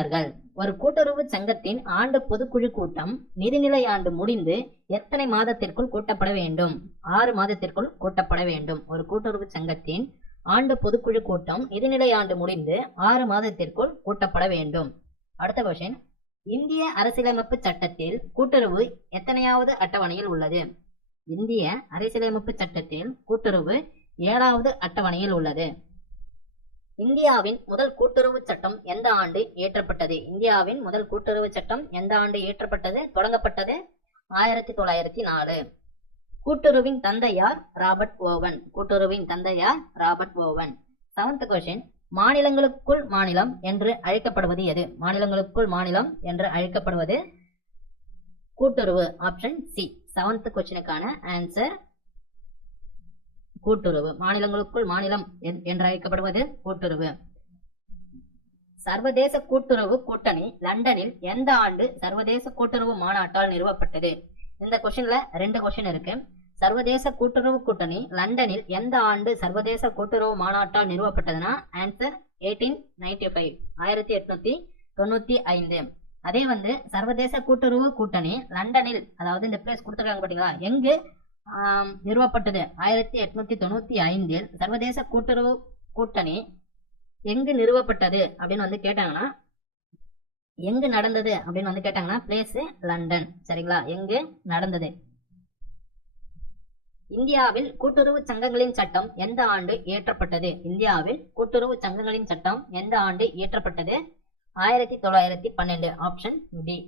டைரக்டர்கள். ஒரு கூட்டுறவு சங்கத்தின் ஆண்டு பொதுக்குழு கூட்டம் நிதிநிலை ஆண்டு முடிந்து எத்தனை மாதத்திற்குள் கூட்டப்பட வேண்டும்? 6 மாதத்திற்குள் கூட்டப்பட வேண்டும். ஒரு கூட்டுறவு சங்கத்தின் ஆண்டு பொதுக்குழு கூட்டம் நிதிநிலை ஆண்டு முடிந்து 6 மாதத்திற்குள் கூட்டப்பட வேண்டும். அடுத்த கொஸ்டின், இந்திய அரசியலமைப்பு சட்டத்தில் கூட்டுறவு எத்தனையாவது அட்டவணையில் உள்ளது? இந்திய அரசியலமைப்பு சட்டத்தில் கூட்டுறவு 7வது அட்டவணையில் உள்ளது. இந்தியாவின் முதல் கூட்டுறவு சட்டம் எந்த ஆண்டு இயற்றப்பட்டது? இந்தியாவின் முதல் கூட்டுறவு சட்டம் எந்த ஆண்டு இயற்றப்பட்டது? தொடங்கப்பட்டது 1904. கூட்டுறவின் தந்தையார் ராபர்ட் ஓவன். கூட்டுறவின் தந்தையார் ராபர்ட் ஓவன். 7th கொஸ்டின், மாநிலங்களுக்குள் மாநிலம் என்று அழைக்கப்படுவது எது? மாநிலங்களுக்குள் மாநிலம் என்று அழைக்கப்படுவது கூட்டுறவு. Option C. 7th கொஸ்டினுக்கான ஆன்சர் கூட்டுறவு. மாநிலங்களுக்குள் மாநிலம் என்று அழைக்கப்படுவது கூட்டுறவு. சர்வதேச கூட்டுறவு கூட்டணி லண்டனில் எந்த ஆண்டு சர்வதேச கூட்டுறவு மாநாட்டால் நிறுவப்பட்டது? இந்த கொஸ்டின்ல 2 கொஸ்டின் இருக்கு. சர்வதேச கூட்டுறவு கூட்டணி லண்டனில் எந்த ஆண்டு சர்வதேச கூட்டுறவு மாநாட்டால் நிறுவப்பட்டதுன்னா ஆன்சர் 1895. 1895. அதே சர்வதேச கூட்டுறவு கூட்டணி லண்டனில், அதாவது இந்த பிளேஸ் கொடுத்துருக்காங்க பாத்தீங்களா, எங்கு நிறுவப்பட்டது? 1895 சர்வதேச கூட்டுறவு கூட்டணி எங்கு நிறுவப்பட்டது அப்படின்னு கேட்டாங்கன்னா, எங்கு நடந்தது அப்படின்னு கேட்டாங்கன்னா பிளேஸ் லண்டன். சரிங்களா? எங்கு நடந்தது? இந்தியாவில் கூட்டுறவு சங்கங்களின் சட்டம் எந்த ஆண்டு இயற்றப்பட்டது? இந்தியாவில் கூட்டுறவு சங்கங்களின் சட்டம் எந்த ஆண்டு இயற்றப்பட்டது? 1912. Option B.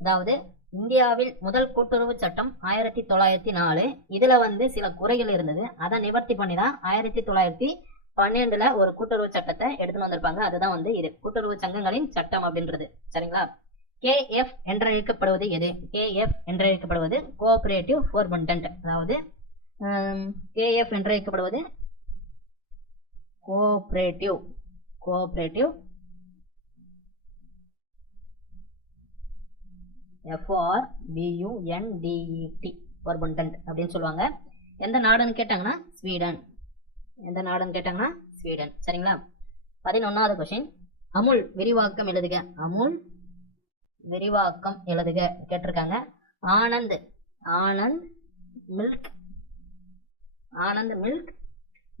அதாவது இந்தியாவில் முதல் கூட்டுறவு சட்டம் 1904. இதுல சில குறைகள் இருந்தது, அதை நிவர்த்தி பண்ணி தான் 1912 ஒரு கூட்டுறவு சட்டத்தை எடுத்துன்னு வந்திருப்பாங்க. அதுதான் இது கூட்டுறவு சங்கங்களின் சட்டம் அப்படின்றது. சரிங்களா? KF என்றழைக்கப்படுவது எது? KF என்றழைக்கப்படுவது கோஆபரேட்டிவ் ஃபோர்மண்டன்ட். அதாவது KF என்றழைக்கப்படுவது கோஆபரேட்டிவ் FORBUNDET ஃபோர்மண்டன்ட் அப்படின்னு சொல்லுவாங்க. எந்த நாடுன்னு கேட்டாங்கன்னா ஸ்வீடன். எந்த நாடுன்னு கேட்டாங்கன்னா ஸ்வீடன். சரிங்களா? 11வது கொஸ்டின், அமுல் விரிவாக்கம் எழுதுக. அமுல் விரிவாக்கம் எழுதுக கேட்டிருக்காங்க. Anand milk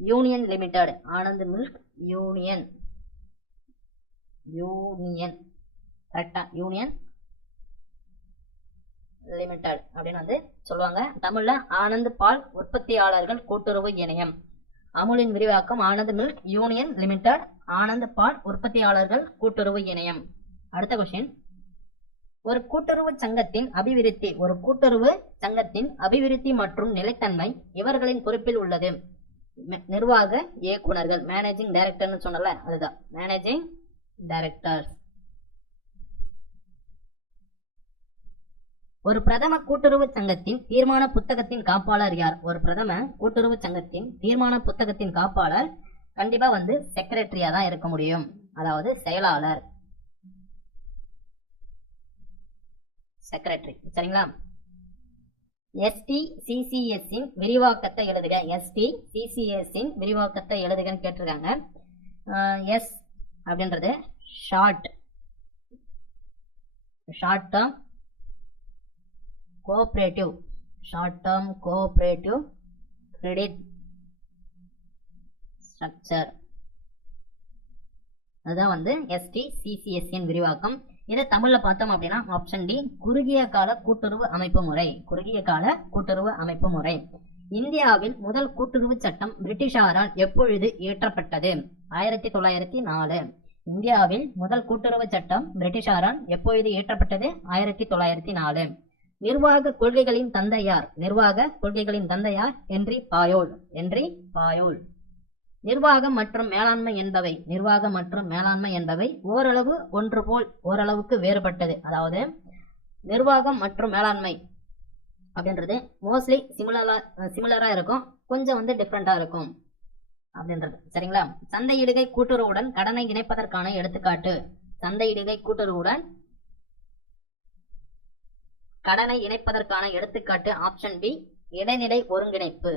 union limited. Anand milk union கரெக்டா? யூனியன் லிமிடெட் அப்படின்னு சொல்லுவாங்க. தமிழ்ல ஆனந்த் பால் உற்பத்தியாளர்கள் கூட்டுறவு இணையம். அமுலின் விரிவாக்கம் Anand milk union limited, Anand பால் உற்பத்தியாளர்கள் கூட்டுறவு இணையம். அடுத்த கொஸ்டின், ஒரு கூட்டுறவு சங்கத்தின் அபிவிருத்தி மற்றும் நிலைத்தன்மை இவர்களின் பொறுப்பில் உள்ளது. நிர்வாக இயக்குனர்கள், மேனேஜிங் டைரக்டர்னு சொன்னல, அதுதான் மேனேஜிங் டைரக்டர். ஒரு பிரதம கூட்டுறவு சங்கத்தின் தீர்மான புத்தகத்தின் காப்பாளர் யார்? ஒரு பிரதம கூட்டுறவு சங்கத்தின் தீர்மான புத்தகத்தின் காப்பாளர் கண்டிப்பா செக்ரட்டரியா தான் இருக்க முடியும், அதாவது செயலாளர், செக்ரட்டரி. சரிங்களா? STCCS இன் விரிவாக்கத்தை எழுதுக. STCCS இன் விரிவாக்கத்தை எழுதுகன்னு கேட்டிருக்காங்க. எஸ் அப்படின்றது short term cooperative credit structure. அதுதான் STCCS இன் விரிவாக்கம். இதை தமிழ்ல பார்த்தோம் அப்படின்னா ஆப்ஷன் டி, குறுகிய கால கூட்டுறவு அமைப்பு முறை. இந்தியாவில் முதல் கூட்டுறவு சட்டம் பிரிட்டிஷாரால் எப்பொழுது இயற்றப்பட்டது? 1904. இந்தியாவில் முதல் கூட்டுறவு சட்டம் பிரிட்டிஷாரால் எப்பொழுது இயற்றப்பட்டது? 1904. நிர்வாக கொள்கைகளின் தந்தையார் ஹென்றி பாயோல். நிர்வாகம் மற்றும் மேலாண்மை என்பவை ஓரளவுக்கு வேறுபட்டது. அதாவது நிர்வாகம் மற்றும் மேலாண்மை அப்படின்றது மோஸ்ட்லி சிமிலரா இருக்கும், கொஞ்சம் டிஃப்ரெண்டா இருக்கும் அப்படின்றது. சரிங்களா? சந்தையிடுகை கூட்டுறவுடன் கடனை இணைப்பதற்கான எடுத்துக்காட்டு. சந்தையிடுகை கூட்டுறவுடன் கடனை இணைப்பதற்கான எடுத்துக்காட்டு ஆப்ஷன் பி, இடைநிலை ஒருங்கிணைப்பு.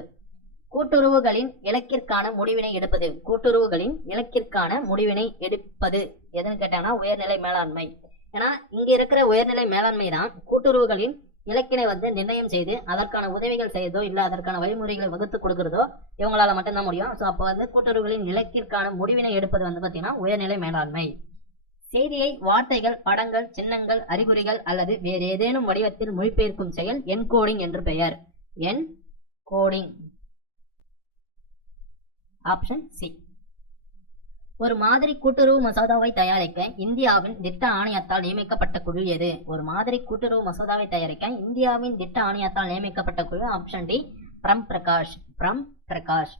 கூட்டுறவுகளின் இலக்கிற்கான முடிவினை எடுப்பது. கூட்டுறவுகளின் இலக்கிற்கான முடிவினை எடுப்பது எதுன்னு கேட்டாங்கன்னா உயர்நிலை மேலாண்மை. ஏன்னா இங்க இருக்கிற உயர்நிலை மேலாண்மை தான் கூட்டுறவுகளின் இலக்கினை நிர்ணயம் செய்து அதற்கான உதவிகள் செய்யறதோ இல்ல அதற்கான வழிமுறைகளை வகுத்து கொடுக்கறதோ இவங்களால மட்டும்தான் முடியும். ஸோ அப்போ கூட்டுறவுகளின் இலக்கிற்கான முடிவினை எடுப்பது பார்த்தீங்கன்னா உயர்நிலை மேலாண்மை. செய்தியை வார்த்தைகள், படங்கள், சின்னங்கள், அறிகுறிகள் அல்லது வேறு ஏதேனும் வடிவத்தில் மொழிபெயர்க்கும் செயல் என்கோடிங் என்று பெயர். என்கோடிங். Option C. ஒரு மாதிரி கூட்டுறவு மசோதாவை தயாரிக்க இந்தியாவின் திட்ட ஆணையத்தால் நியமிக்கப்பட்ட குழு எது? ஒரு மாதிரி கூட்டுறவு மசோதாவை தயாரிக்க இந்தியாவின் திட்ட ஆணையத்தால் நியமிக்கப்பட்ட குழு. Option D. Brahm Prakash.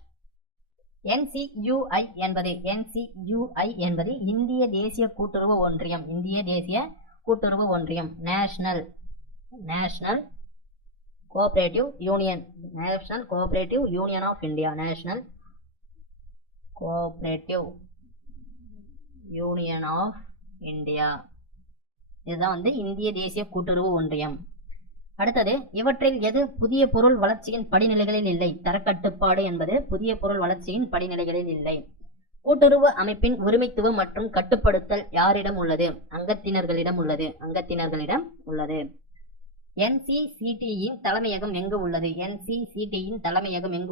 NCUI என்பது இந்திய தேசிய கூட்டுறவு ஒன்றியம். National cooperative union of India. National cooperative union of India. இதுதான் இந்திய தேசிய கூட்டுறவு ஒன்றியம். அடுத்தது, இவற்றில் எது புதிய பொருள் வளர்ச்சியின் படிநிலைகளில் இல்லை? தரக்கட்டுப்பாடு என்பது புதிய பொருள் வளர்ச்சியின் படிநிலைகளில் இல்லை. கூட்டுறவு அமைப்பின் உரிமைத்துவம் மற்றும் கட்டுப்படுத்தல் யாரிடம் உள்ளது? அங்கத்தினர்களிடம் உள்ளது. NCCT-யின் தலைமையகம் எங்கு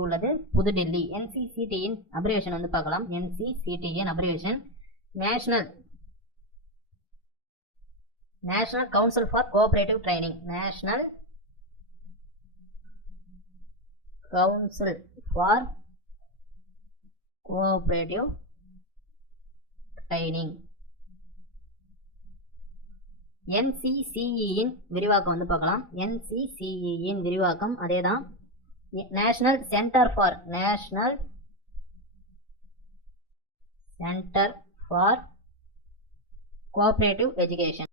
உள்ளது? புதுடெல்லி. NCCT-யின் அப்ரிவேஷன் பார்க்கலாம். NCCT-யின் abbreviation national council for cooperative training. National council for cooperative training. NCCE-யின் விரிவாக்கம் பார்க்கலாம். NCCE-யின் விரிவாக்கம் அதேதான். National centre for cooperative education.